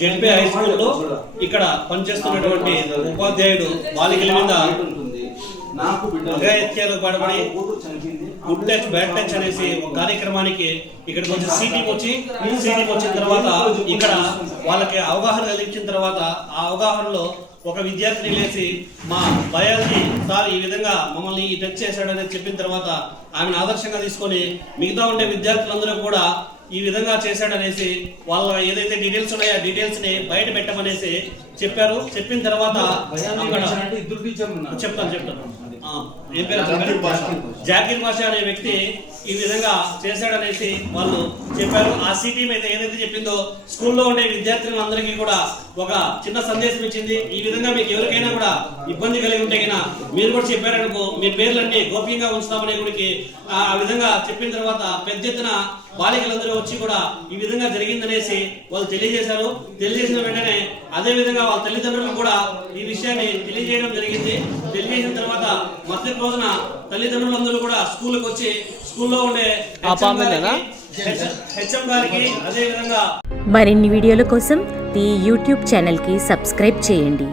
ZP high స్కూల్లో ఇక్కడ పనిచేస్తున్నటువంటి ఉపాధ్యాయుడు బాలికల మీద అఘాయిత్యాలు పడబడి గుడ్ టచ్ బ్యాడ్ టచ్ అనేసి ఒక కార్యక్రమానికి ఇక్కడికి వచ్చి సీటీకి వచ్చిన తర్వాత ఇక్కడ వాళ్ళకి అవగాహన కలిగించిన తర్వాత ఆ అవగాహనలో ఒక విద్యార్థిని లేచి మా బయాలజీ సార్ ఈ విధంగా మమ్మల్ని ఈ టచ్ చేశాడని చెప్పిన తర్వాత ఆమెను ఆదర్శంగా తీసుకొని మిగతా ఉండే విద్యార్థులందరూ కూడా ఈ విధంగా చేశాడనేసి వాళ్ళ ఏదైతే డీటెయిల్స్ ఉన్నాయో ఆ డీటెయిల్స్ ని బయట పెట్టమనేసి చెప్పారు. చెప్పిన తర్వాత చెప్తాను ఏం పేరు జాకీర్ బాషా అనే వ్యక్తి ఈ విధంగా చేశాడనేసి వాళ్ళు చెప్పారు. ఆ సిటీ మీద ఏదైతే చెప్పిందో స్కూల్లో ఉండే విద్యార్థులందరికీ కూడా ఒక చిన్న సందేశం ఇచ్చింది. ఈ విధంగా మీకు ఎవరికైనా కూడా ఇబ్బంది కలిగి ఉంటే కన్నా మీరు కూడా చెప్పారనుకో మీ పేర్లన్నీ గోప్యంగా ఉంచుతామనే గుడికి ఆ విధంగా చెప్పిన తర్వాత పెద్ద ఎత్తున బాలికలందరూ వచ్చి కూడా ఈ విధంగా జరిగిందనేసి వాళ్ళు తెలియజేశారు. తెలియజేసిన వెంటనే అదే విధంగా వాళ్ళ తల్లిదండ్రులు కూడా ఈ విషయాన్ని తెలియజేయడం జరిగింది. తెలియజేసిన తర్వాత మరుసటి రోజున తల్లిదండ్రులందరూ కూడా స్కూల్కి వచ్చి స్కూల్లో ఉండే హెచ్ఎం గారికి అదే విధంగా మరిన్ని వీడియోల కోసం ఈ యూట్యూబ్ ఛానల్ కి సబ్స్క్రైబ్ చేయండి.